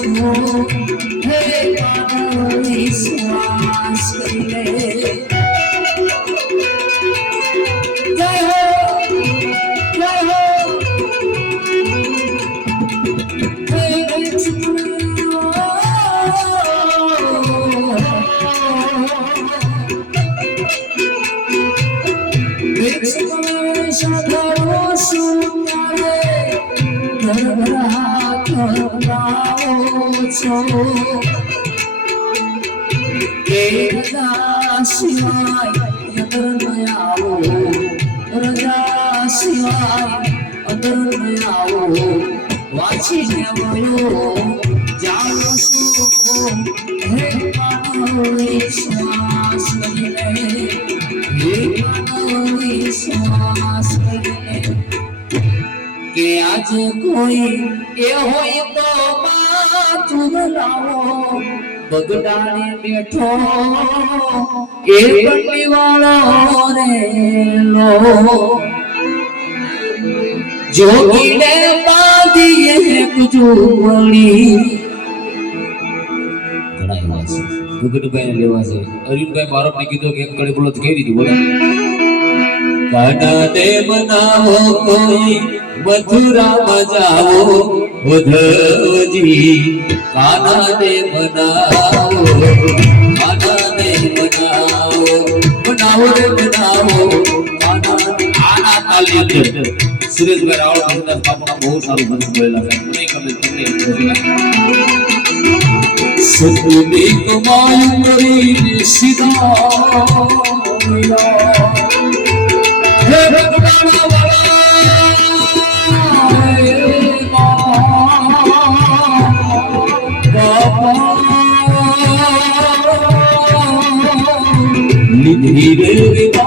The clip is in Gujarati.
હે વિશ્વાસ કરે જય હો જય હો હે સદારો સુનારે ધરધરા કરાવો છો કે રજા સિવાય અદર ન આવો રજા સિવાય અદર ન આવો વાંચી લેવાયો જાણો છું હે માનો વિશ્વાસ કરીને હે માનો વિશ્વાસ કરીને કે આજે કોઈ એ હોય તો માથું લાવો બગડાને બેઠો એ કંડીવાળો રે લો જોગીને બાંધીએ કુજુવણી ઘણા એવા છે ગુગટભાઈ લેવા છે અરવિંદભાઈ બારપને કીધું કે એક કડી બોલો તો કઈ રીતે બોલો કાના દે બનાવો કોઈ મથુરા મજાવો ઉધવજી કાના દે બનાવો બનાવો રે બનાવો આના તાલી અંદર સુરેશભાઈ રાવળ ભગત બાપુના બહુ સારું ભજન બોલેલા છે મને ગમે તમને સતની કમાઈ કરી સીધા હે ભગવાના લીધી રે